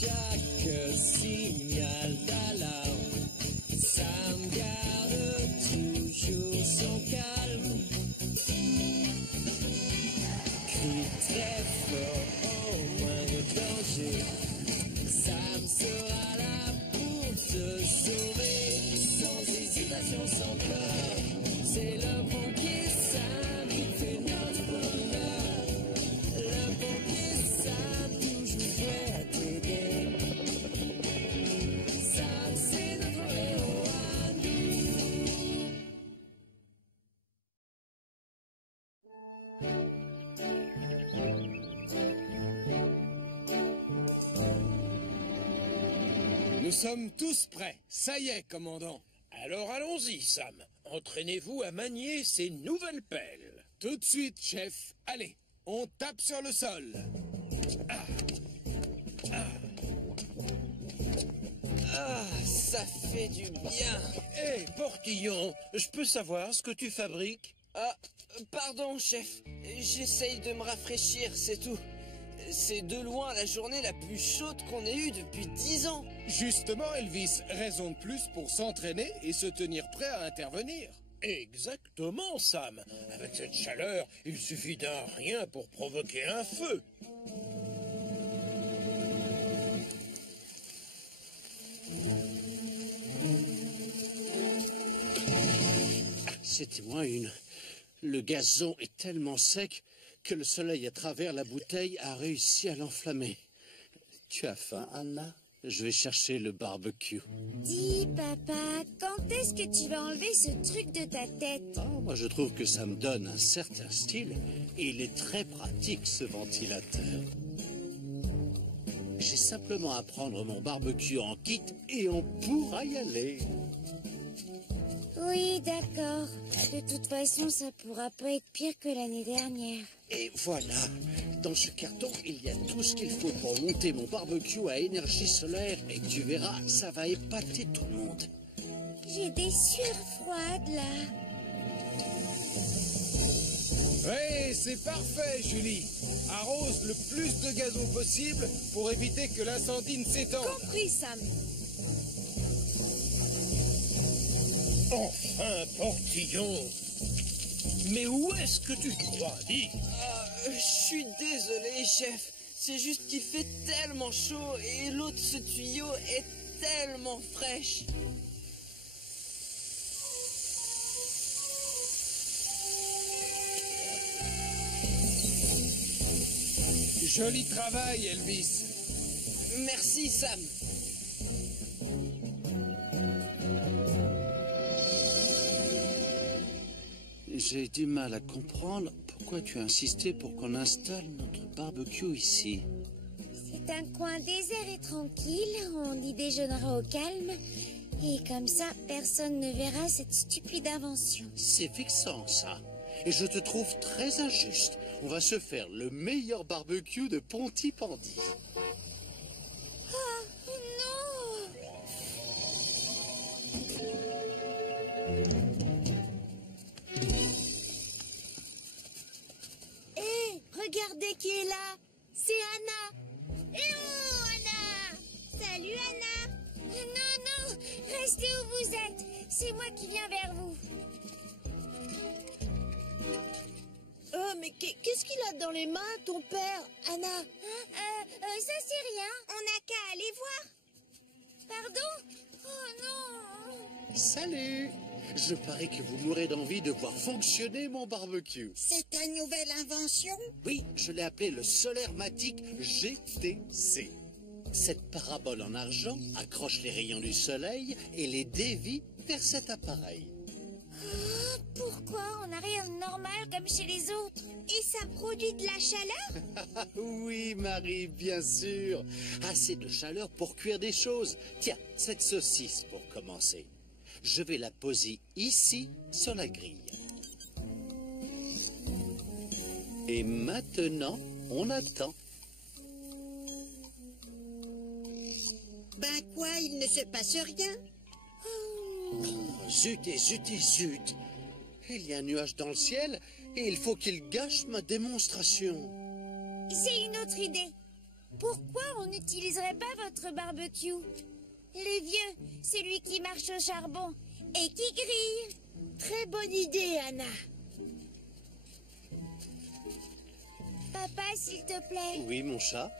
chaque signal d'alarme, Sam garde toujours son calme. Crie très fort au moindre danger, Sam sera là pour te sauver, sans hésitation, sans peur. C'est le pompier Sam qui fait notre bonheur. Le pompier Sam, toujours prêt à t'aider. Sam, c'est notre héros à nous. Nous sommes tous prêts. Ça y est, commandant. Alors allons-y, Sam. Entraînez-vous à manier ces nouvelles pelles. Tout de suite, chef. Allez, on tape sur le sol. Ah, ça fait du bien. Hé, Portillon, je peux savoir ce que tu fabriques? Ah, pardon, chef. J'essaye de me rafraîchir, c'est tout. C'est de loin la journée la plus chaude qu'on ait eue depuis 10 ans. Justement, Elvis, raison de plus pour s'entraîner et se tenir prêt à intervenir. Exactement, Sam. Avec cette chaleur, il suffit d'un rien pour provoquer un feu. C'était-moi une. Le gazon est tellement sec que le soleil à travers la bouteille a réussi à l'enflammer. Tu as faim, Anna? Je vais chercher le barbecue. Dis, papa, quand est-ce que tu vas enlever ce truc de ta tête? Oh, moi, je trouve que ça me donne un certain style et il est très pratique, ce ventilateur. J'ai simplement à prendre mon barbecue en kit et on pourra y aller. Oui, d'accord. De toute façon, ça pourra pas être pire que l'année dernière. Et voilà, dans ce carton, il y a tout ce qu'il faut pour monter mon barbecue à énergie solaire. Et tu verras, ça va épater tout le monde. J'ai des sueurs froides, là. Oui, c'est parfait, Julie. Arrose le plus de gazon possible pour éviter que l'incendie ne s'étende. Compris, Sam. Enfin, Portillon. Mais où est-ce que tu crois, dis? Je suis désolé, chef. C'est juste qu'il fait tellement chaud et l'eau de ce tuyau est tellement fraîche. Joli travail, Elvis. Merci, Sam. J'ai du mal à comprendre pourquoi tu as insisté pour qu'on installe notre barbecue ici. C'est un coin désert et tranquille. On y déjeunera au calme. Et comme ça, personne ne verra cette stupide invention. C'est vexant, ça. Et je te trouve très injuste. On va se faire le meilleur barbecue de Pontypandy. Oh, non! Hé, regardez qui est là! C'est Anna! Eh oh, Anna! Salut, Anna! Non, non! Restez où vous êtes! C'est moi qui viens vers vous. Oh, mais qu'est-ce qu'il a dans les mains, ton père, Anna? Ça c'est rien. On n'a qu'à aller voir. Pardon? Oh non! Salut! Je parie que vous mourrez d'envie de voir fonctionner mon barbecue. C'est ta nouvelle invention? Oui, je l'ai appelé le Solarmatic GTC. Cette parabole en argent accroche les rayons du soleil et les dévie vers cet appareil. Pourquoi on n'a rien de normal comme chez les autres? Et ça produit de la chaleur? Oui, Marie, bien sûr. Assez de chaleur pour cuire des choses. Tiens, cette saucisse pour commencer. Je vais la poser ici, sur la grille. Et maintenant, on attend. Ben quoi, il ne se passe rien? Oh, zut et zut et zut. Il y a un nuage dans le ciel et il faut qu'il gâche ma démonstration. J'ai une autre idée. Pourquoi on n'utiliserait pas votre barbecue? Le vieux, celui qui marche au charbon et qui grille. Très bonne idée, Anna. Papa, s'il te plaît, Oui, mon chat?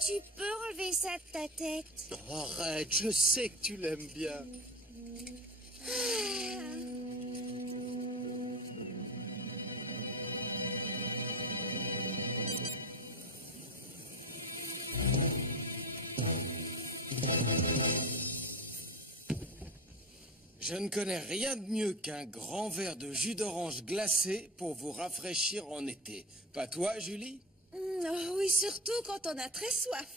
tu peux enlever ça de ta tête? Oh, arrête, je sais que tu l'aimes bien. Je ne connais rien de mieux qu'un grand verre de jus d'orange glacé pour vous rafraîchir en été. Pas toi, Julie? Oh, oui, surtout quand on a très soif.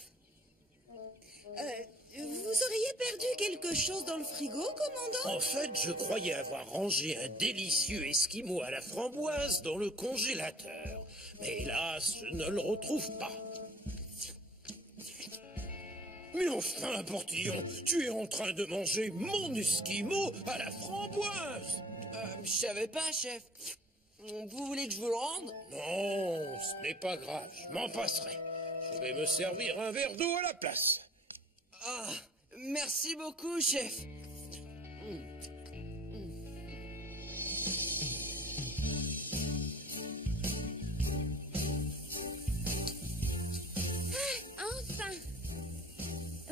Vous auriez perdu quelque chose dans le frigo, commandant? En fait, je croyais avoir rangé un délicieux esquimau à la framboise dans le congélateur. Mais hélas, je ne le retrouve pas. Mais enfin, Portillon, tu es en train de manger mon esquimau à la framboise. Je savais pas, chef. Vous voulez que je vous le rende? Non, ce n'est pas grave, je m'en passerai. Je vais me servir un verre d'eau à la place. Ah, merci beaucoup, chef. Enfin!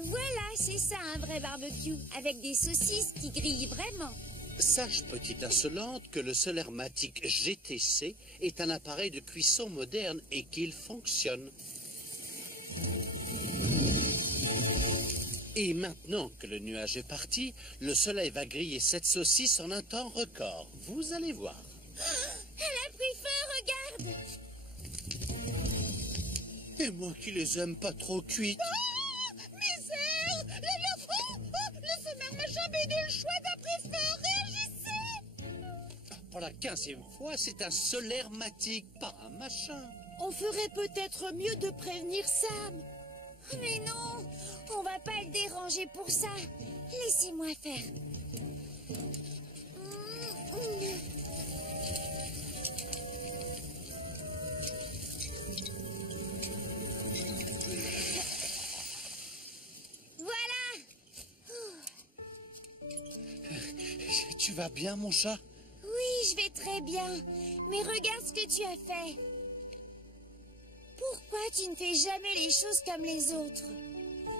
Voilà, c'est ça un vrai barbecue, avec des saucisses qui grillent vraiment. Sache, petite insolente, que le Solermatic GTC est un appareil de cuisson moderne et qu'il fonctionne. Et maintenant que le nuage est parti, le soleil va griller cette saucisse en un temps record. Vous allez voir. Elle a pris feu, regarde! Et moi qui les aime pas trop cuites. Misère! Le sommaire m'a jamais donné le choix d'après feu! Réagissez! Pour la 15e fois, c'est un Solermatic, pas un machin. On ferait peut-être mieux de prévenir Sam. Mais non, on va pas le déranger pour ça. Laissez-moi faire. Voilà. Tu vas bien, mon chat? Oui, je vais très bien. Mais regarde ce que tu as fait. Pourquoi tu ne fais jamais les choses comme les autres?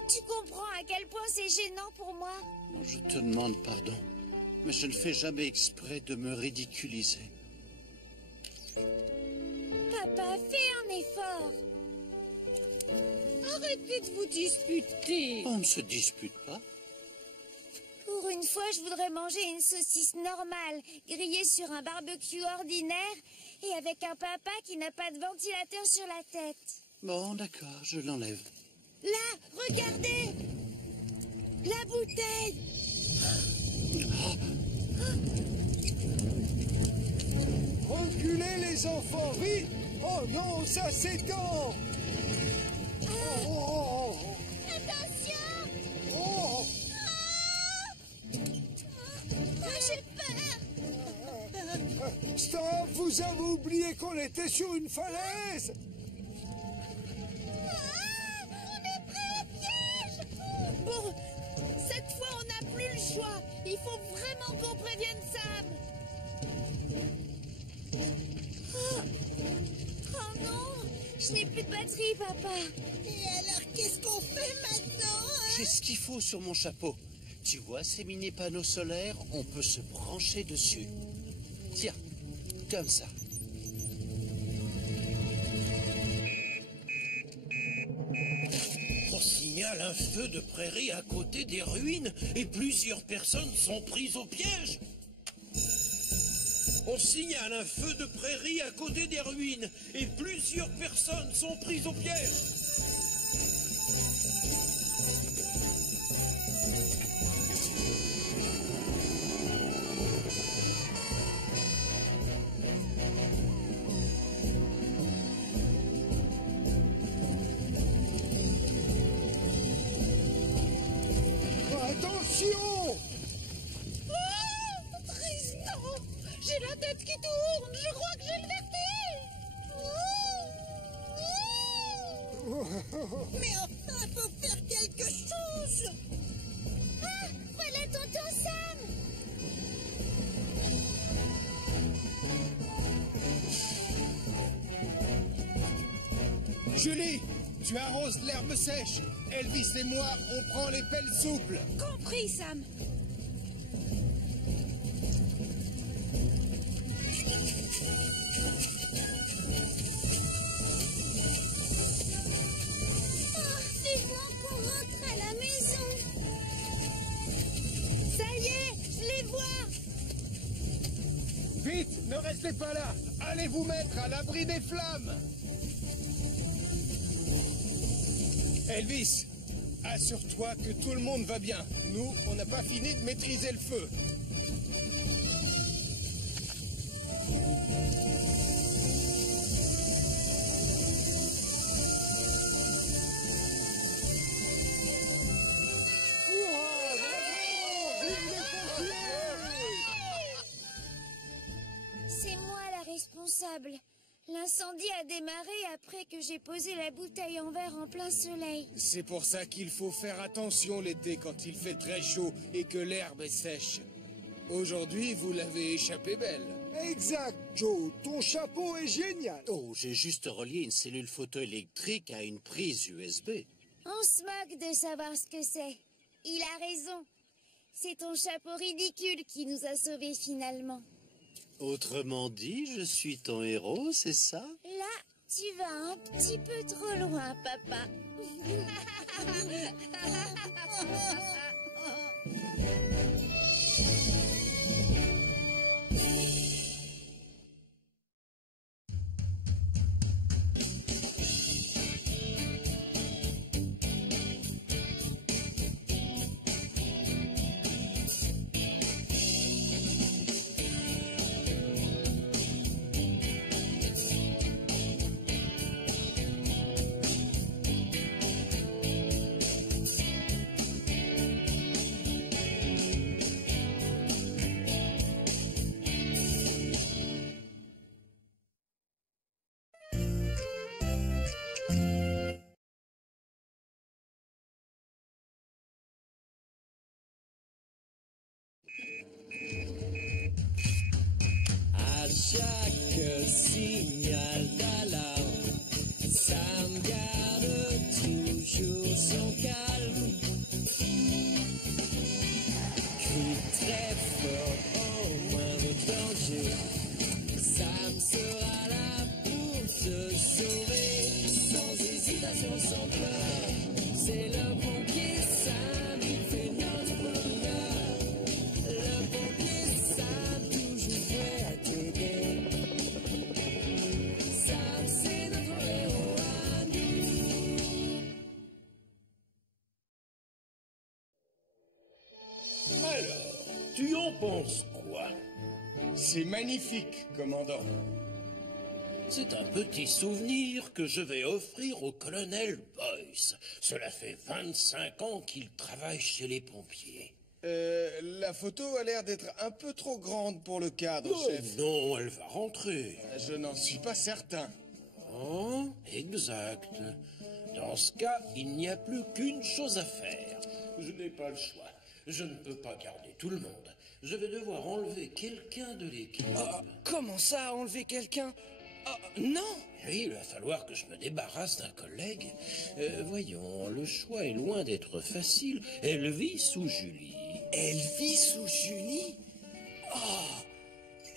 Tu comprends à quel point c'est gênant pour moi? Je te demande pardon, mais je ne fais jamais exprès de me ridiculiser. Papa, fais un effort. Arrêtez de vous disputer. On ne se dispute pas. Pour une fois, je voudrais manger une saucisse normale, grillée sur un barbecue ordinaire et avec un papa qui n'a pas de ventilateur sur la tête. Bon, d'accord, je l'enlève. Là, regardez! La bouteille! Reculez les enfants, vite! Oh non, ça s'étend! Oh, Attention! oh, J'ai peur! Stop, vous avez oublié qu'on était sur une falaise! Bon, cette fois, on n'a plus le choix. Il faut vraiment qu'on prévienne Sam. Oh non! Je n'ai plus de batterie, papa! Et alors, qu'est-ce qu'on fait maintenant? J'ai ce qu'il faut sur mon chapeau. Tu vois ces mini panneaux solaires? On peut se brancher dessus. Tiens, comme ça. On signale un feu de prairie à côté des ruines et plusieurs personnes sont prises au piège. On signale un feu de prairie à côté des ruines et plusieurs personnes sont prises au piège. Attention! Tristan, j'ai la tête qui tourne. Je crois que j'ai le vertige. Mais enfin, faut faire quelque chose. Ah, voilà tonton Sam. Julie, tu arroses l'herbe sèche. Elvis et moi, on prend les pelles souples. Compris, Sam. Vivement qu'on rentre à la maison. Ça y est, je les vois. Vite, ne restez pas là. Allez vous mettre à l'abri des flammes. Elvis, assure-toi que tout le monde va bien. Nous, on n'a pas fini de maîtriser le feu. C'est moi la responsable. L'incendie a démarré après que j'ai posé la bouteille en verre en plein soleil. C'est pour ça qu'il faut faire attention l'été quand il fait très chaud et que l'herbe est sèche. Aujourd'hui, vous l'avez échappé belle. Exact, Joe. Ton chapeau est génial. Oh, j'ai juste relié une cellule photoélectrique à une prise USB. On se moque de savoir ce que c'est. Il a raison. C'est ton chapeau ridicule qui nous a sauvés finalement. Autrement dit, je suis ton héros, c'est ça? Là, tu vas un petit peu trop loin, papa. À chaque signal d'alarme, Sam garde toujours son calme. Crie très fort au moindre danger. Sam sera là pour te sauver, sans hésitation, sans peur. C'est le pompier Sam, il fait notre bonheur. Le pompier Sam, toujours prêt à t'aider. Sam, c'est notre héros à nous. Alors, tu en penses quoi? C'est magnifique, commandant. C'est un petit souvenir que je vais offrir au colonel Boyce. Cela fait 25 ans qu'il travaille chez les pompiers. La photo a l'air d'être un peu trop grande pour le cadre, Oh chef. non, elle va rentrer. Je n'en suis pas certain. Oh, exact. Dans ce cas, il n'y a plus qu'une chose à faire. Je n'ai pas le choix. Je ne peux pas garder tout le monde. Je vais devoir enlever quelqu'un de l'équipe. Comment ça, enlever quelqu'un? Non! Oui, il va falloir que je me débarrasse d'un collègue. Voyons, le choix est loin d'être facile. Elvis ou Julie? Elvis ou Julie? Oh!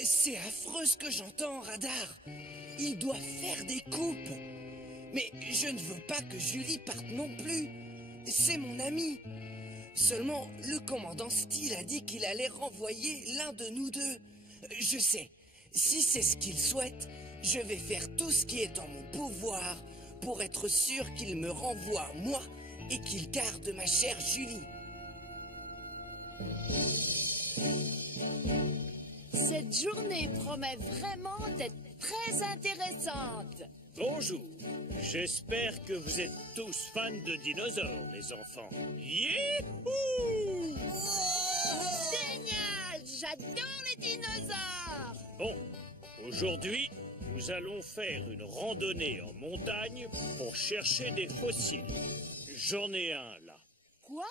C'est affreux ce que j'entends, Radar. Il doit faire des coupes. Mais je ne veux pas que Julie parte non plus. C'est mon ami. Seulement, le commandant Steele a dit qu'il allait renvoyer l'un de nous deux. Je sais, si c'est ce qu'il souhaite, je vais faire tout ce qui est en mon pouvoir pour être sûr qu'il me renvoie moi et qu'il garde ma chère Julie. Cette journée promet vraiment d'être très intéressante. Bonjour, j'espère que vous êtes tous fans de dinosaures, les enfants. Youhou! Génial! J'adore les dinosaures! Bon, aujourd'hui, nous allons faire une randonnée en montagne pour chercher des fossiles. J'en ai un là. Quoi?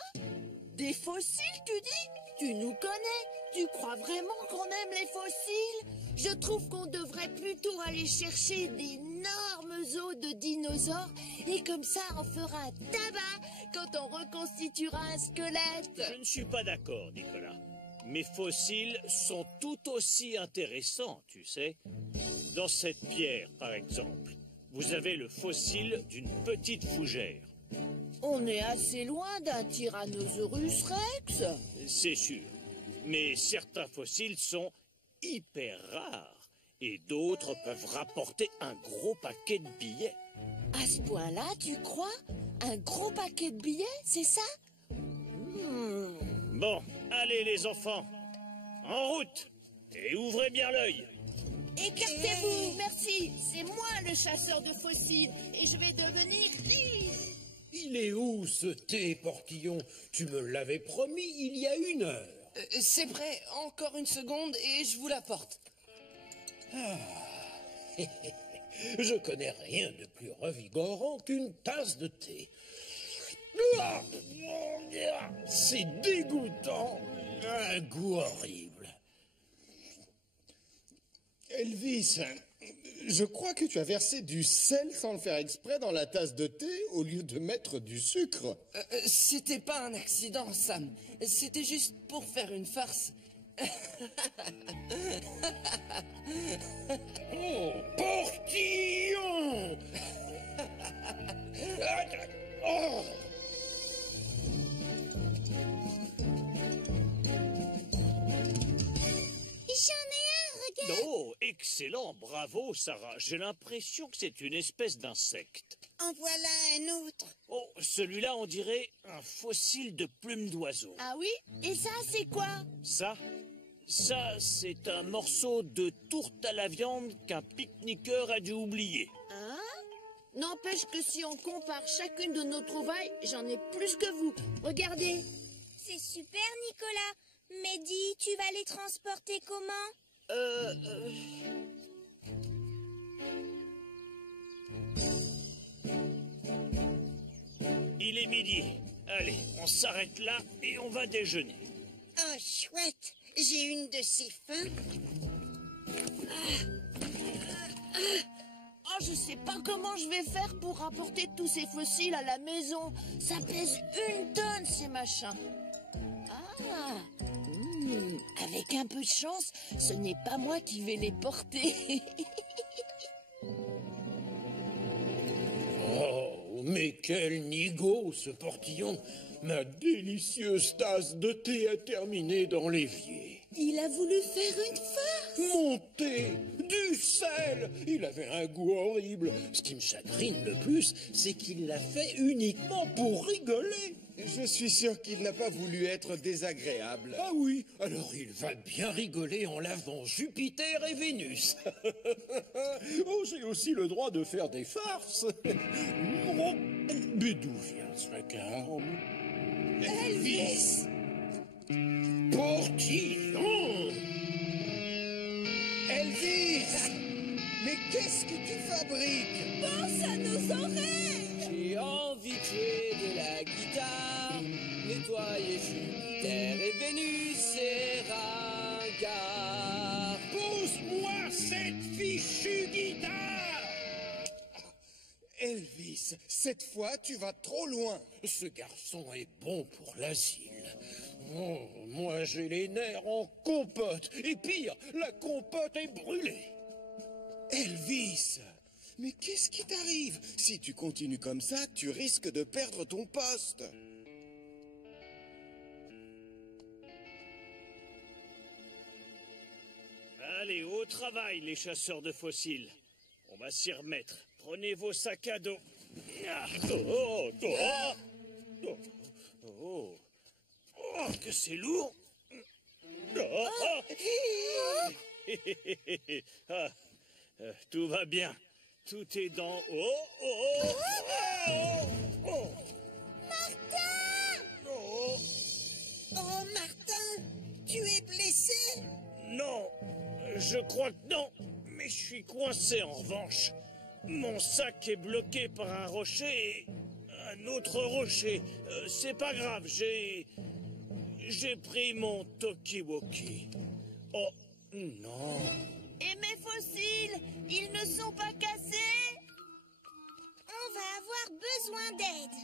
Des fossiles, tu dis? Tu nous connais? Tu crois vraiment qu'on aime les fossiles? Je trouve qu'on devrait plutôt aller chercher d'énormes os de dinosaures et comme ça on fera un tabac quand on reconstituera un squelette. Je ne suis pas d'accord, Nicolas. Mes fossiles sont tout aussi intéressants, tu sais. Dans cette pierre, par exemple, vous avez le fossile d'une petite fougère. On est assez loin d'un Tyrannosaurus Rex. C'est sûr. Mais certains fossiles sont hyper rares et d'autres peuvent rapporter un gros paquet de billets. À ce point-là, tu crois? Un gros paquet de billets, c'est ça? Bon, allez les enfants, en route et ouvrez bien l'œil. Écartez-vous, merci. C'est moi le chasseur de fossiles et je vais devenir riche. Il est où ce thé, Portillon? Tu me l'avais promis il y a 1 heure. C'est prêt, encore une seconde et je vous l'apporte. Je connais rien de plus revigorant qu'une tasse de thé. C'est dégoûtant, un goût horrible. Elvis, je crois que tu as versé du sel sans le faire exprès dans la tasse de thé au lieu de mettre du sucre. C'était pas un accident, Sam. C'était juste pour faire une farce. Oh, Portillon! Oh. J'en ai un, regarde. Oh, excellent, bravo Sarah. J'ai l'impression que c'est une espèce d'insecte. En voilà un autre. Oh, celui-là on dirait un fossile de plume d'oiseau. Ah oui? Et ça, c'est quoi? Ça, c'est un morceau de tourte à la viande qu'un pique-niqueur a dû oublier. Hein? N'empêche que si on compare chacune de nos trouvailles, j'en ai plus que vous. Regardez. C'est super, Nicolas. Mais dis, tu vas les transporter comment? Il est midi. Allez, on s'arrête là et on va déjeuner. Oh, chouette. J'ai une de ces faim. Oh, je sais pas comment je vais faire pour rapporter tous ces fossiles à la maison. Ça pèse 1 tonne, ces machins. Ah, avec un peu de chance, ce n'est pas moi qui vais les porter. Oh, mais quel nigaud, ce Portillon! Ma délicieuse tasse de thé a terminé dans l'évier. Il a voulu faire une farce. Mon thé, du sel, il avait un goût horrible. Ce qui me chagrine le plus, c'est qu'il l'a fait uniquement pour rigoler. Je suis sûr qu'il n'a pas voulu être désagréable. Ah oui, alors il va bien rigoler en lavant Jupiter et Vénus. Oh, j'ai aussi le droit de faire des farces. Oh, mais d'où vient ce vacarme? Elvis! Portillon! Elvis! Mais qu'est-ce que tu fabriques? Pense à nos oreilles. J'ai envie de jouer de la guitare, nettoyer Jupiter et Vénus et ringard. Pose-moi cette fichue guitare! Elvis, cette fois, tu vas trop loin. Ce garçon est bon pour l'asile. Oh, moi, j'ai les nerfs en compote. Et pire, la compote est brûlée. Elvis! Mais qu'est-ce qui t'arrive? Si tu continues comme ça, tu risques de perdre ton poste. Allez, au travail, les chasseurs de fossiles. On va s'y remettre. Prenez vos sacs à dos. Ah, oh, oh, oh, oh, oh, que c'est lourd. Oh, oh. Ah, tout va bien. Tout est dans... Oh, oh, oh, oh. Martin! Oh. Oh, Martin! Tu es blessé? Non, je crois que non. Mais je suis coincé en revanche. Mon sac est bloqué par un rocher et un autre rocher. C'est pas grave, j'ai pris mon Tokiwoki. Oh, non. Et mes fossiles, ils ne sont pas cassés? On va avoir besoin d'aide.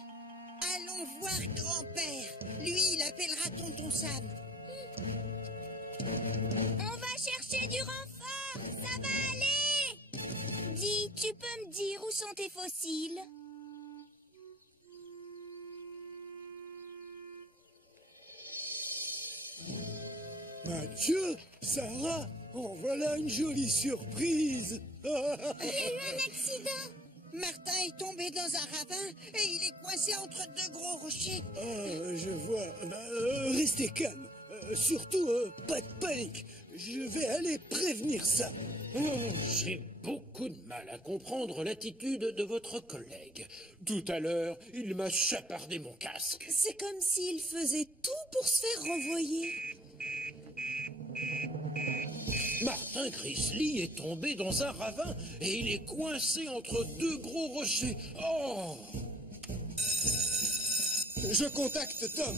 Allons voir grand-père. Lui, il appellera tonton Sam. On va chercher du renfort. Ça va aller. Dis, tu peux me dire où sont tes fossiles? Mathieu, Sarah, en voilà une jolie surprise. Il y a eu un accident. Martin est tombé dans un ravin et il est coincé entre deux gros rochers. Je vois. Restez calme. Surtout, pas de panique. Je vais aller prévenir ça. J'ai beaucoup de mal à comprendre l'attitude de votre collègue. Tout à l'heure, il m'a chapardé mon casque. C'est comme s'il faisait tout pour se faire renvoyer. Martin Grizzly est tombé dans un ravin et il est coincé entre deux gros rochers. Oh! Je contacte Tom.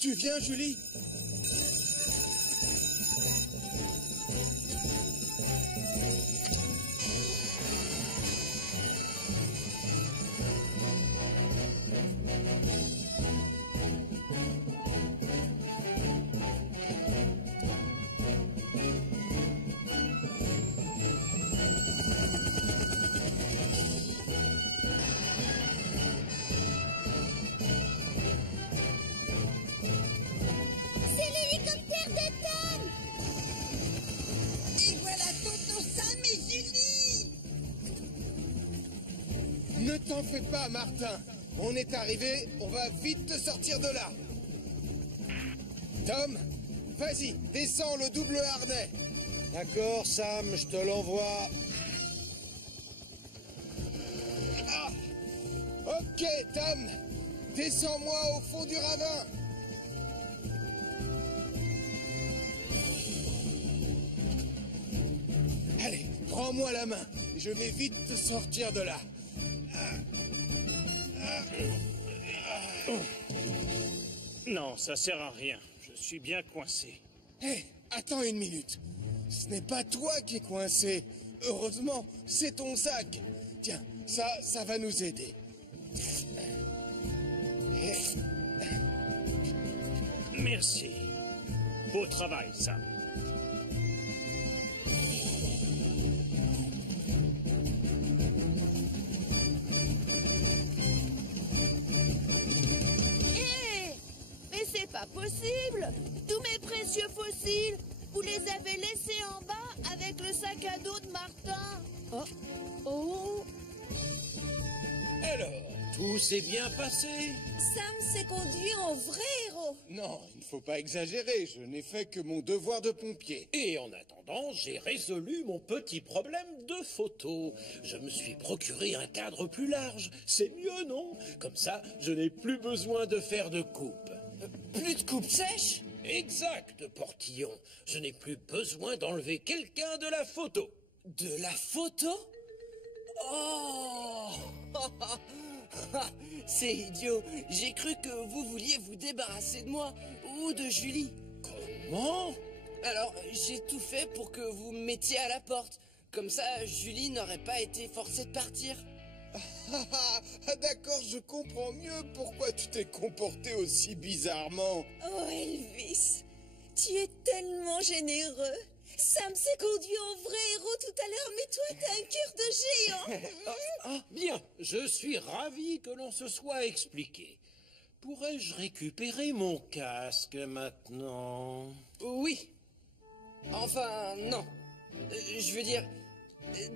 Tu viens, Julie? C'est l'hélicoptère de Tom. Et voilà tonton Sam et Julie. Ne t'en fais pas, Martin. On est arrivé, on va vite te sortir de là. Tom, vas-y, descends le double harnais. D'accord, Sam, je te l'envoie. Ah! Ok, Tom, descends-moi au fond du ravin. Allez, prends-moi la main. Je vais vite te sortir de là. Non, ça sert à rien. Je suis bien coincé. Hé, attends une minute. Ce n'est pas toi qui es coincé. Heureusement, c'est ton sac. Tiens, ça va nous aider. Merci. Beau travail, Sam. Hé! Mais c'est pas possible! Tous mes précieux fossiles, vous les avez laissés en bas avec le sac à dos de Martin. Oh! Oh! Alors, tout s'est bien passé? Sam s'est conduit en vrai héros. Non, il ne faut pas exagérer. Je n'ai fait que mon devoir de pompier. Et en attendant, j'ai résolu mon petit problème de photo. Je me suis procuré un cadre plus large. C'est mieux, non? Comme ça, je n'ai plus besoin de faire de coupe. Plus de coupe sèche? Exact, Portillon. Je n'ai plus besoin d'enlever quelqu'un de la photo. De la photo? Oh! C'est idiot. J'ai cru que vous vouliez vous débarrasser de moi ou de Julie. Comment? Alors, j'ai tout fait pour que vous me mettiez à la porte. Comme ça, Julie n'aurait pas été forcée de partir. D'accord, je comprends mieux pourquoi tu t'es comporté aussi bizarrement. Oh Elvis, tu es tellement généreux. Sam s'est conduit en vrai héros tout à l'heure, mais toi t'as un cœur de géant. Bien, je suis ravi que l'on se soit expliqué. Pourrais-je récupérer mon casque maintenant? Oui. Enfin, non. Je veux dire...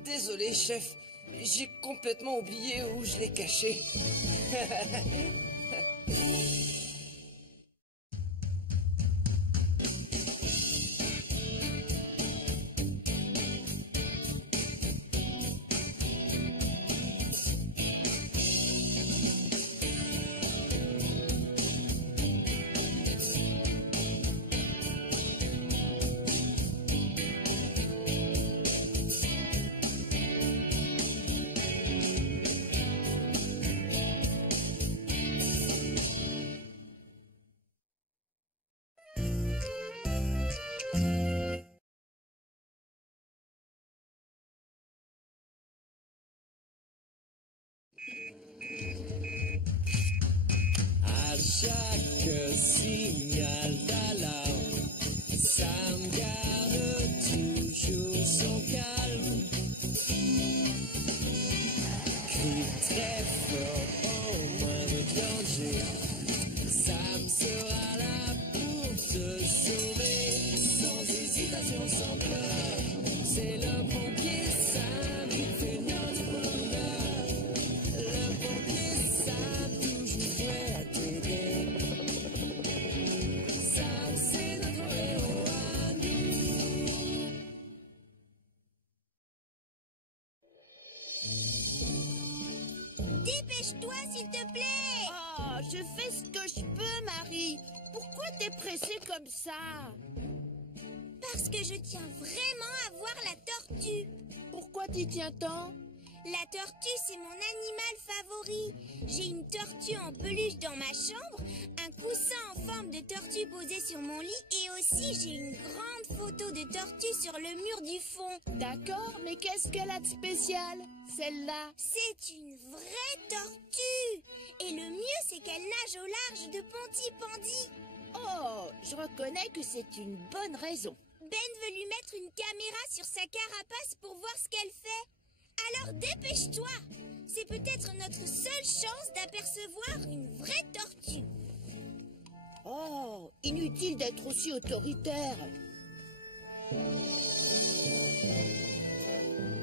désolé, chef. J'ai complètement oublié où je l'ai caché. chaque signal d'alarme, ça me garde toujours son calme. Crie très fort au moindre danger, Sam sera là pour te sauver, sans hésitation, sans peur. C'est le pompier Sam qui fait notre bonheur. Le pompier Sam, toujours prêt à t'aider. Sam, c'est notre héros à nous. Dépêche-toi, s'il te plaît. Oh, je fais ce que je peux, Marie. Pourquoi t'es pressée comme ça? Parce que je tiens vraiment à voir la tortue. Pourquoi t'y tiens tant? La tortue, c'est mon animal favori. J'ai une tortue en peluche dans ma chambre, un coussin en forme de tortue posé sur mon lit et aussi j'ai une grande photo de tortue sur le mur du fond. D'accord, mais qu'est-ce qu'elle a de spécial, celle-là? C'est une vraie tortue. Et le mieux, c'est qu'elle nage au large de Pontypandy. Oh, je reconnais que c'est une bonne raison. Ben veut lui mettre une caméra sur sa carapace pour voir ce qu'elle fait. Alors dépêche-toi. C'est peut-être notre seule chance d'apercevoir une vraie tortue. Oh, inutile d'être aussi autoritaire.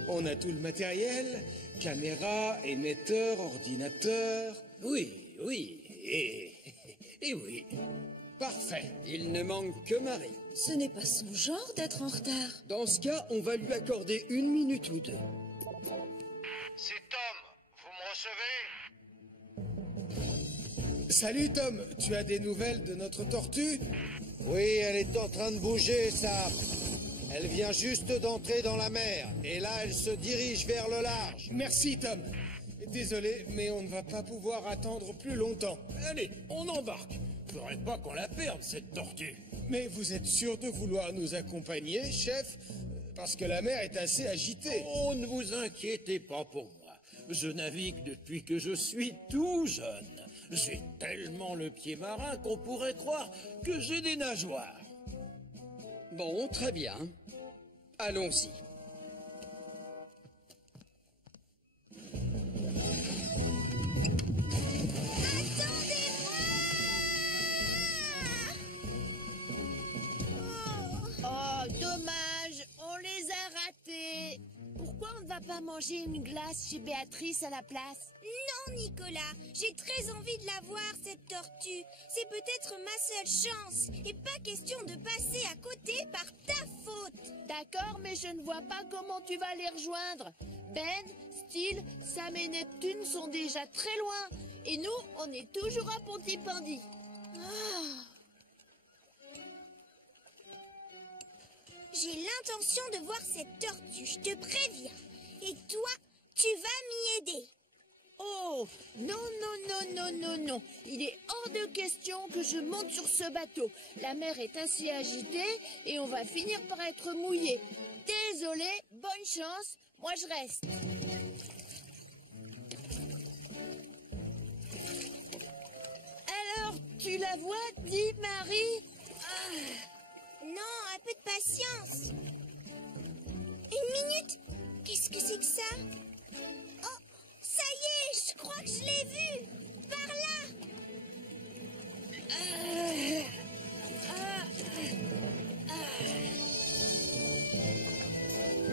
On a tout le matériel, caméra, émetteur, ordinateur. Oui, et oui. Parfait. Il ne manque que Marie. Ce n'est pas son genre d'être en retard. Dans ce cas, on va lui accorder 1 minute ou 2. C'est Tom. Vous me recevez? Salut Tom, tu as des nouvelles de notre tortue? Oui, elle est en train de bouger, Sam. Elle vient juste d'entrer dans la mer. Et là, elle se dirige vers le large. Merci Tom. Désolé, mais on ne va pas pouvoir attendre plus longtemps. Allez, on embarque. Faudrait pas qu'on la perde, cette tortue. Mais vous êtes sûr de vouloir nous accompagner, chef? Parce que la mer est assez agitée. Oh, ne vous inquiétez pas pour moi. Je navigue depuis que je suis tout jeune. J'ai tellement le pied marin qu'on pourrait croire que j'ai des nageoires. Bon, très bien. Allons-y. Oh, dommage, on les a ratés. Pourquoi on ne va pas manger une glace chez Béatrice à la place? Non, Nicolas, j'ai très envie de la voir, cette tortue. C'est peut-être ma seule chance. Et pas question de passer à côté par ta faute. D'accord, mais je ne vois pas comment tu vas les rejoindre. Ben, Steele, Sam et Neptune sont déjà très loin. Et nous, on est toujours à Pontypandy. Ah. J'ai l'intention de voir cette tortue, je te préviens. Et toi, tu vas m'y aider. Oh, non. Il est hors de question que je monte sur ce bateau. La mer est assez agitée et on va finir par être mouillé. Désolé, bonne chance, moi je reste. Alors, tu la vois, dis Marie? Non, un peu de patience. 1 minute? Qu'est-ce que c'est que ça? Oh, ça y est, je crois que je l'ai vue. Par là.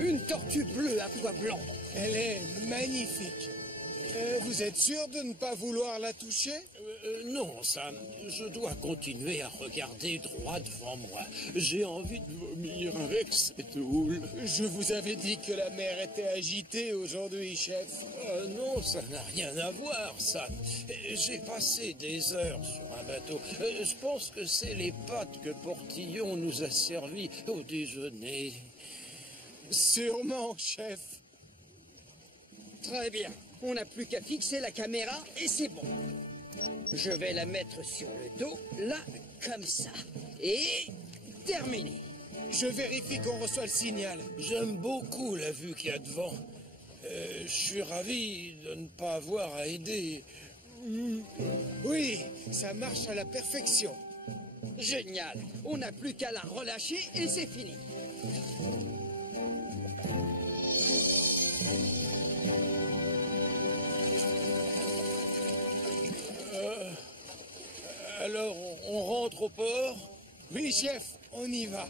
Une tortue bleue à pois blanc. Elle est magnifique. Vous êtes sûr de ne pas vouloir la toucher? Non, Sam, je dois continuer à regarder droit devant moi. J'ai envie de vomir avec cette houle. Je vous avais dit que la mer était agitée aujourd'hui, chef. Non, ça n'a rien à voir, Sam. J'ai passé des heures sur un bateau. Je pense que c'est les pâtes que Portillon nous a servies au déjeuner. Sûrement, chef. Très bien. On n'a plus qu'à fixer la caméra et c'est bon. Je vais la mettre sur le dos, là, comme ça. Et terminé. Je vérifie qu'on reçoit le signal. J'aime beaucoup la vue qu'il y a devant. Je suis ravi de ne pas avoir à aider Oui, ça marche à la perfection. Génial. On n'a plus qu'à la relâcher et c'est fini. Alors, on rentre au port? Oui, chef, on y va.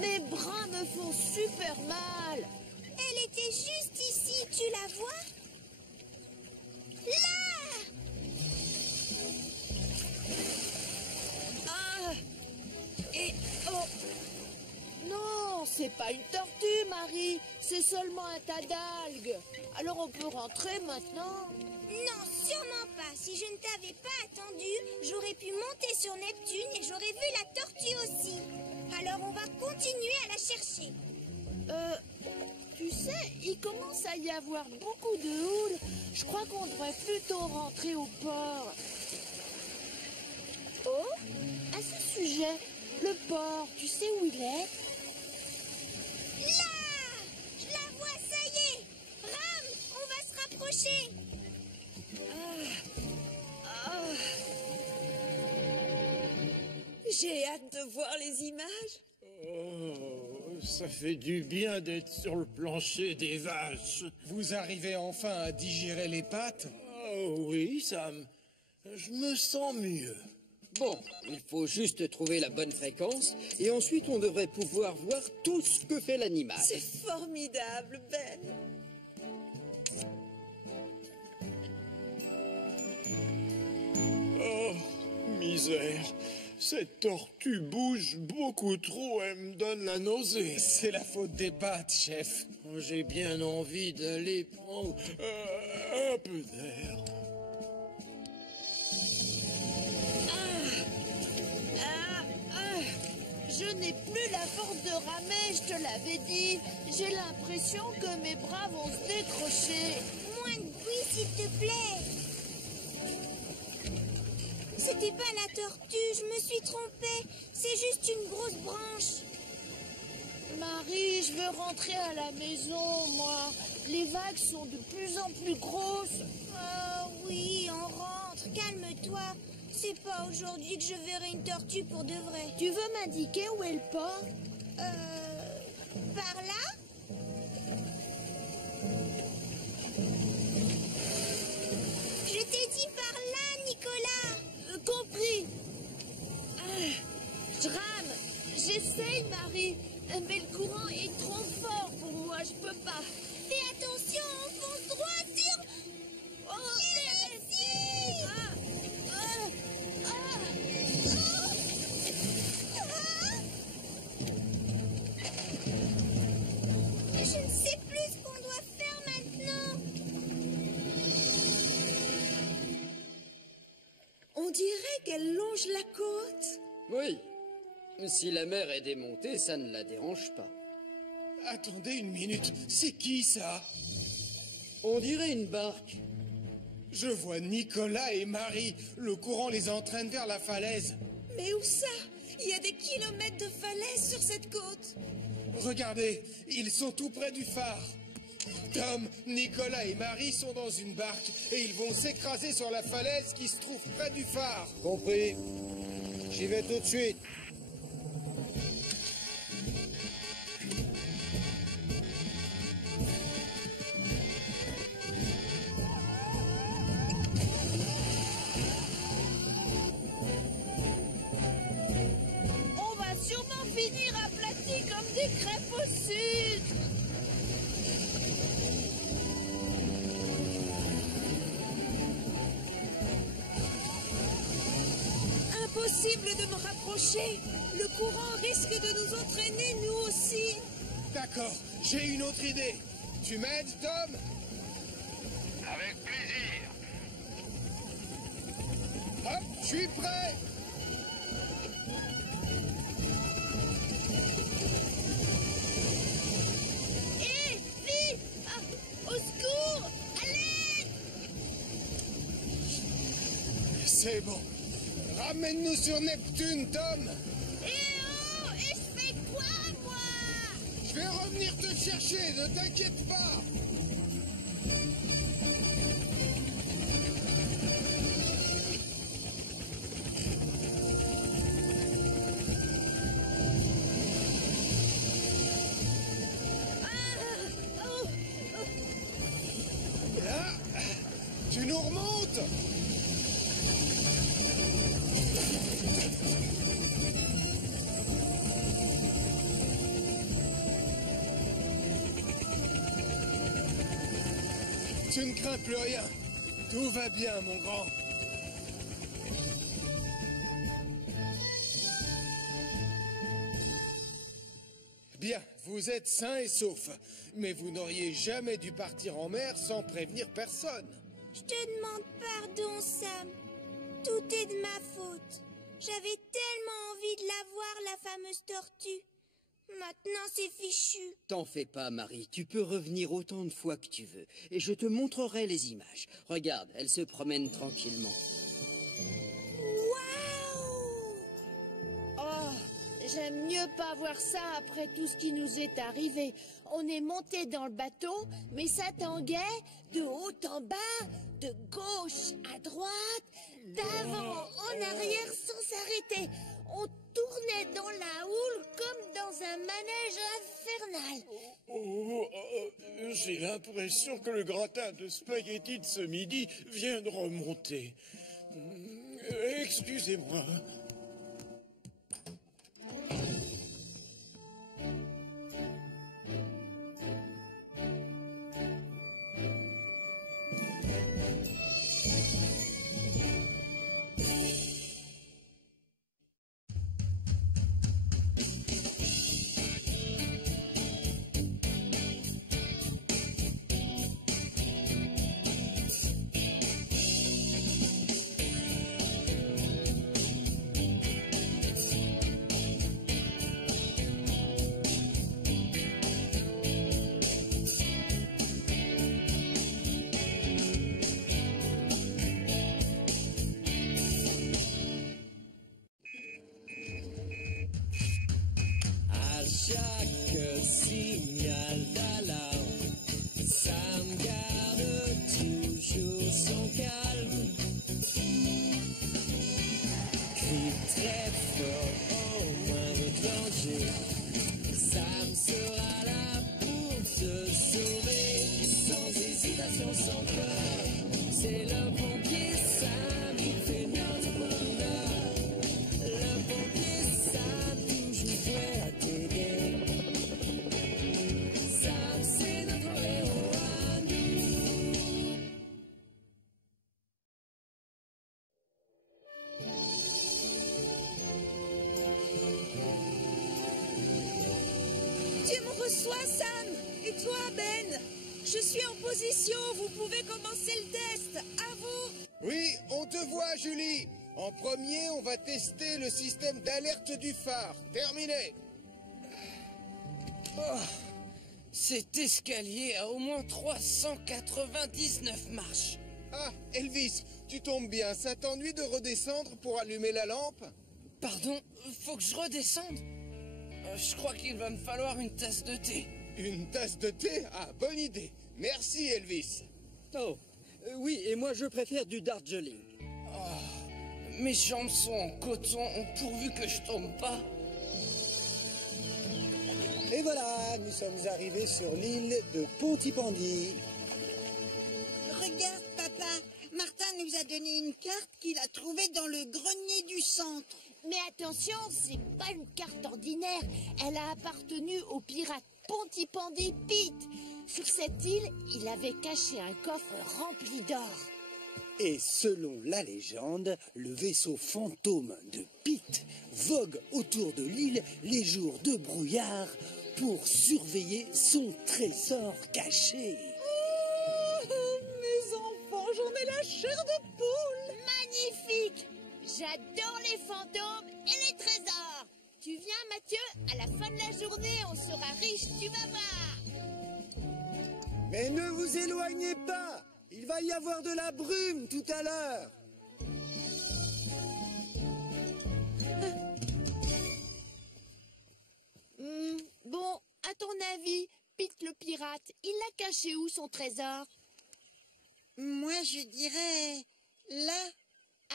Mes bras me font super mal. Elle était juste ici, tu la vois? Là! Et oh! Non, c'est pas une tortue, Marie. C'est seulement un tas d'algues. Alors on peut rentrer maintenant? Non, sûrement pas. Si je ne t'avais pas attendu, j'aurais pu monter sur Neptune et j'aurais vu la tortue aussi. Alors on va continuer à la chercher. Tu sais, il commence à y avoir beaucoup de houle. Je crois qu'on devrait plutôt rentrer au port. Oh, à ce sujet, le port, tu sais où il est? Là! Je la vois, ça y est! Ram, on va se rapprocher! J'ai hâte de voir les images. Oh, ça fait du bien d'être sur le plancher des vaches. Vous arrivez enfin à digérer les pâtes? Oh oui, Sam. Je me sens mieux. Bon, il faut juste trouver la bonne fréquence et ensuite on devrait pouvoir voir tout ce que fait l'animal. C'est formidable, Ben. Oh, misère. Cette tortue bouge beaucoup trop, elle me donne la nausée. C'est la faute des pâtes, chef. J'ai bien envie d'aller prendre un peu d'air. Je n'ai plus la force de ramer, je te l'avais dit. J'ai l'impression que mes bras vont se décrocher. Moins de bruit, s'il te plaît. C'était pas la tortue, je me suis trompée. C'est juste une grosse branche. Marie, je veux rentrer à la maison, moi. Les vagues sont de plus en plus grosses. Oh oui, on rentre. Calme-toi. C'est pas aujourd'hui que je verrai une tortue pour de vrai. Tu veux m'indiquer où est le port? Par là? Je t'ai dit par là, Nicolas. Compris. Je rame. J'essaye, Marie. Mais le courant est trop fort pour moi. Je peux pas. Fais attention, on fonce droit sur... Oh, Je ne sais plus ce qu'on doit faire maintenant. On dirait qu'elle longe la côte. Oui. Si la mer est démontée, ça ne la dérange pas. Attendez une minute, c'est qui ça? On dirait une barque. Je vois Nicolas et Marie. Le courant les entraîne vers la falaise. Mais où ça? Il y a des kilomètres de falaise sur cette côte. Regardez, ils sont tout près du phare. Tom, Nicolas et Marie sont dans une barque et ils vont s'écraser sur la falaise qui se trouve près du phare. Compris. J'y vais tout de suite. on va sûrement finir aplatis comme des crêpes au sucre. Impossible de me rapprocher. Le courant risque de nous entraîner, nous aussi. D'accord, j'ai une autre idée. Tu m'aides, Tom? Avec plaisir. Hop, je suis prêt. Hé, vite! Au secours! Allez! C'est bon. Ramène-nous sur Neptune, Tom. Et je fais quoi, moi? vais revenir te chercher, ne t'inquiète pas. Là, tu nous remontes. Tu ne crains plus rien. Tout va bien, mon grand. Bien, vous êtes sains et saufs. Mais vous n'auriez jamais dû partir en mer sans prévenir personne. Je te demande pardon, Sam. Tout est de ma faute. J'avais tellement envie de la voir, la fameuse tortue. Maintenant, c'est fichu. T'en fais pas, Marie. Tu peux revenir autant de fois que tu veux. Et je te montrerai les images. Regarde, elle se promène tranquillement. Waouh! Oh, j'aime mieux pas voir ça après tout ce qui nous est arrivé. On est monté dans le bateau, mais ça tanguait de haut en bas, de gauche à droite, d'avant en arrière sans s'arrêter. On tournait dans la houle comme dans un manège infernal. J'ai l'impression que le gratin de spaghettis de ce midi vient de remonter. Excusez-moi. Chaque signal d'alarme, Sam garde toujours son calme. Crie très fort au moindre danger. Sam sera là pour te sauver, sans hésitation, sans peur. C'est le pompier Sam, il fait notre bonheur. Le pompier Sam, toujours prêt à t'aider. Tu me reçois, Sam? Et toi, Ben? Je suis en position, vous pouvez commencer le test. À vous. Oui, on te voit, Julie. En premier, on va tester le système d'alerte du phare. Terminé. Oh, cet escalier a au moins 399 marches. Ah, Elvis, tu tombes bien. Ça t'ennuie de redescendre pour allumer la lampe? Pardon, faut que je redescende? Je crois qu'il va me falloir une tasse de thé. Une tasse de thé? Ah, bonne idée. Merci, Elvis. Oh, oui, et moi je préfère du Darjeeling. Oh, mes jambes sont en coton, pourvu que je tombe pas. Et voilà, nous sommes arrivés sur l'île de Pontypandy. Regarde, papa, Martin nous a donné une carte qu'il a trouvée dans le grenier du centre. Mais attention, c'est pas une carte ordinaire. Elle a appartenu au pirate Pontypandy Pete. Sur cette île, il avait caché un coffre rempli d'or. Et selon la légende, le vaisseau fantôme de Pete vogue autour de l'île les jours de brouillard pour surveiller son trésor caché. Oh, mes enfants, j'en ai la chair de poule. Magnifique! J'adore les fantômes et les trésors. Tu viens, Mathieu? À la fin de la journée, on sera riche, tu vas voir. Mais ne vous éloignez pas! Il va y avoir de la brume tout à l'heure. Bon, à ton ton avis, Pete le pirate, il a caché où son trésor? Moi, je dirais là.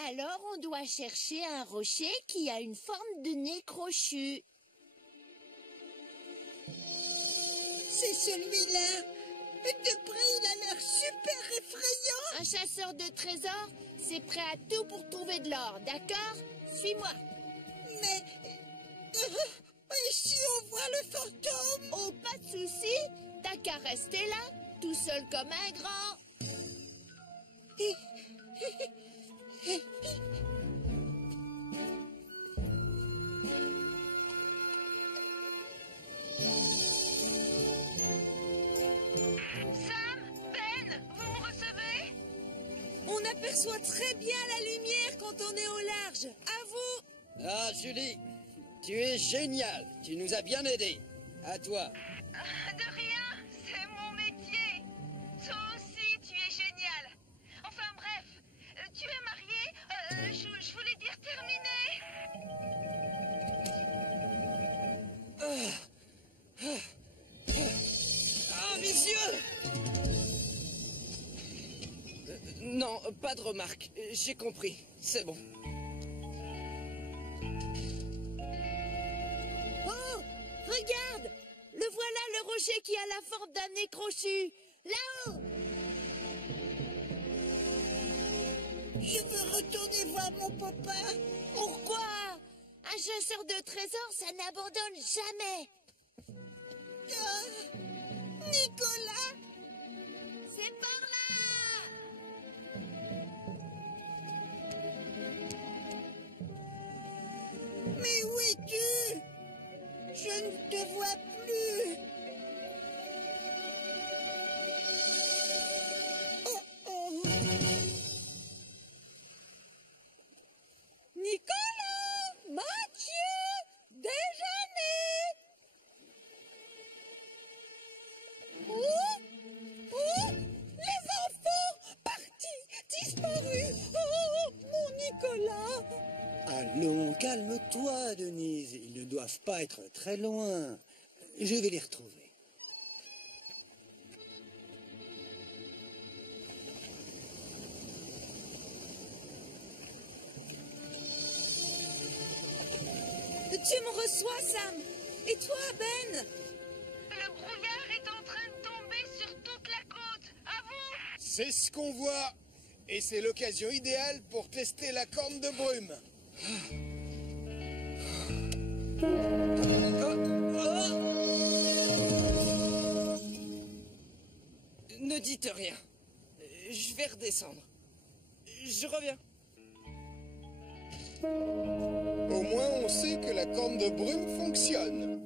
Alors, on doit chercher un rocher qui a une forme de nez crochu. C'est celui-là. De près, il a l'air super effrayant. Un chasseur de trésors, c'est prêt à tout pour trouver de l'or, d'accord? Suis-moi. Mais et si on voit le fantôme? Oh, pas de souci. T'as qu'à rester là, tout seul comme un grand. Sam, Ben, vous me recevez? On aperçoit très bien la lumière quand on est au large. À vous. Ah, Julie, tu es génial. Tu nous as bien aidés. À toi. De rien, c'est mon métier. Toi aussi, tu es génial. Enfin bref, tu es marié, je voulais dire terminé. Ah, mes yeux! Non, pas de remarque. J'ai compris. C'est bon. Oh, regarde! Le voilà, le rocher qui a la forme d'un nez crochu. Là-haut! Je veux retourner voir mon papa. Pourquoi? Un chasseur de trésors, ça n'abandonne jamais. Ah, Nicolas! C'est par là! Mais où es-tu? Je ne te vois plus. Oh, oh. Nicolas! Mathieu! Déjeuner! Oh! Les enfants! Partis! Disparus! Oh! Mon Nicolas! Allons, calme-toi, Denise. Ils ne doivent pas être très loin. Je vais les retrouver. Tu me reçois, Sam. Et toi, Ben? Le brouillard est en train de tomber sur toute la côte. À vous! C'est ce qu'on voit. Et c'est l'occasion idéale pour tester la corne de brume. Ne dites rien. Je vais redescendre. Je reviens. Au moins, on sait que la corne de brume fonctionne.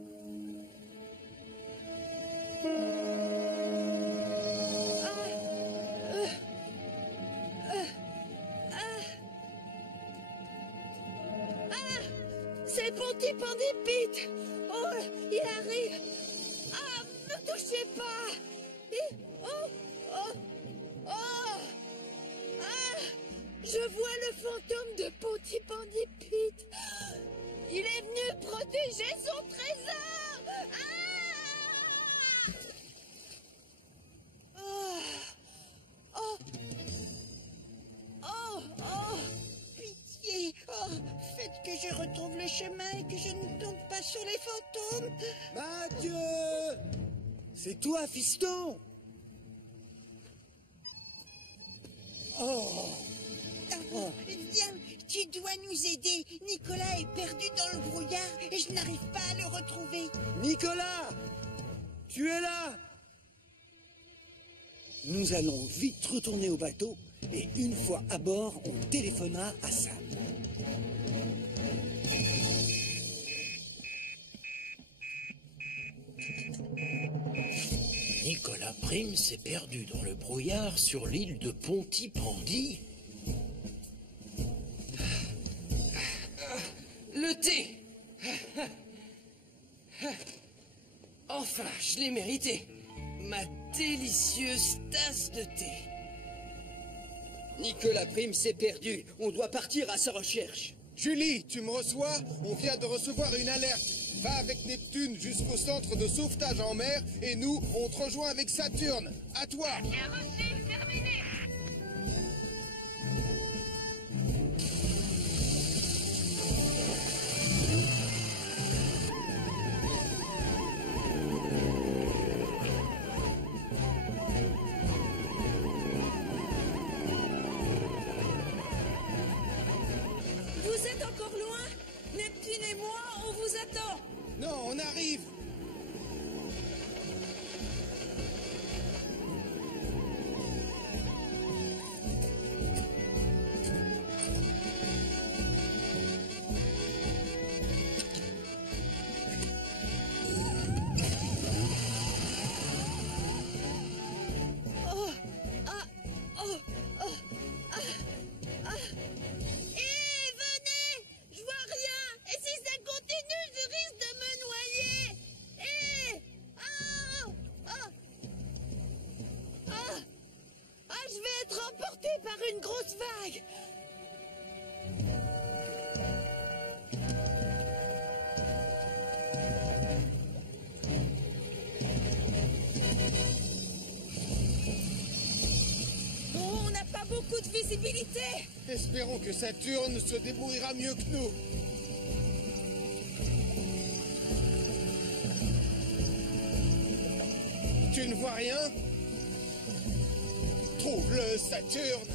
C'est Pontypandy Pete. Oh, il arrive. Ah, ne touchez pas. Oh, oh, oh. Ah, je vois le fantôme de Pontypandy Pete. Il est venu protéger son trésor. Ah. Oh, oh, oh. Pitié. Oh, faites que je retrouve le chemin et que je ne tombe pas sur les fantômes. Mathieu! C'est toi, fiston? Oh! Oh, viens, tu dois nous aider. Nicolas est perdu dans le brouillard et je n'arrive pas à le retrouver. Nicolas! Tu es là? Nous allons vite retourner au bateau et une fois à bord, on téléphonera à Sam. Nicolas Prime s'est perdu dans le brouillard sur l'île de Pontypandy. Le thé! Enfin, je l'ai mérité. Ma délicieuse tasse de thé. Nicolas Prime s'est perdu. On doit partir à sa recherche. Julie, tu me reçois? On vient de recevoir une alerte. Va avec Neptune jusqu'au centre de sauvetage en mer et nous, on te rejoint avec Saturne. À toi. Bien reçu, terminé. Vous êtes encore loin? Neptune et moi, on vous attend. Non, on arrive. Oh, ah, oh, oh, ah, ah. Hé, venez! Je vois rien! Et si ça continue, je risque de me noyer! Hé! Ah! Ah! Ah! Ah, je vais être emporté par une grosse vague! On n'a pas beaucoup de visibilité. Espérons que Saturne se débrouillera mieux que nous. Tu ne vois rien? Trouve-le, Saturne.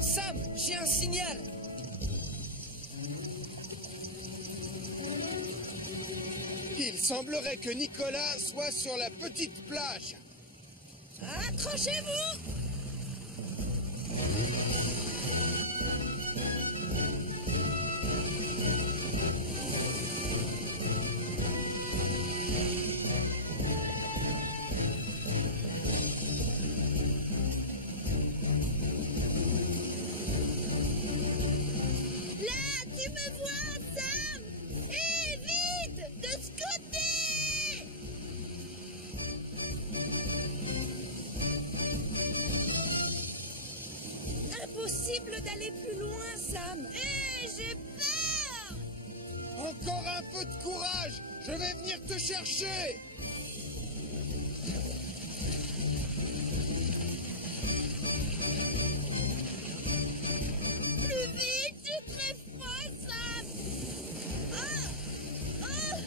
Sam, j'ai un signal. Il semblerait que Nicolas soit sur la petite plage. Accrochez-vous. Là, tu me vois, Sam? Hé, vite! De ce côté! Impossible d'aller plus loin, Sam. Hé, j'ai peur! Encore un peu de courage. Je vais venir te chercher. Plus vite, j'ai très froid, Sam! Ah! Ah!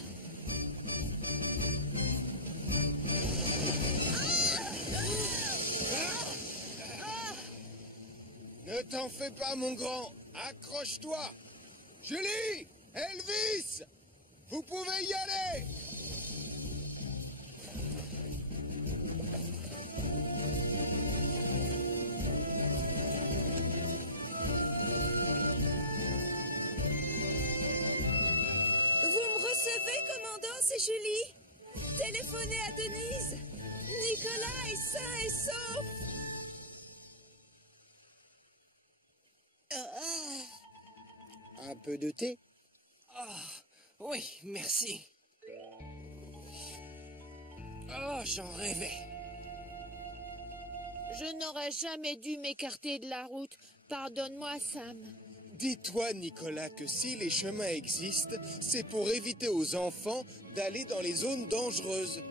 Ne t'en fais pas, mon grand. Accroche-toi. Julie, Elvis, vous pouvez y aller. Vous me recevez, commandant, c'est Julie. Téléphonez à Denise. Nicolas est sain et sauf. Un peu de thé? Ah, oui, merci. Oh, j'en rêvais. Je n'aurais jamais dû m'écarter de la route. Pardonne-moi, Sam. Dis-toi, Nicolas, que si les chemins existent, c'est pour éviter aux enfants d'aller dans les zones dangereuses.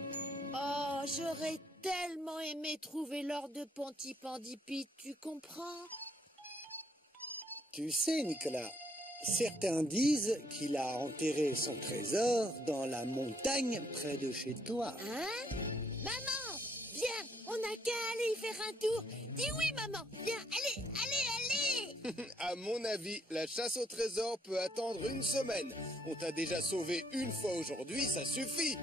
Oh, j'aurais tellement aimé trouver l'or de Pontypandypite, tu comprends? Tu sais, Nicolas, certains disent qu'il a enterré son trésor dans la montagne près de chez toi. Hein? Maman, viens, on n'a qu'à aller y faire un tour. Dis oui, maman, viens, allez, allez, allez! À mon avis, la chasse au trésor peut attendre une semaine. On t'a déjà sauvé une fois aujourd'hui, ça suffit.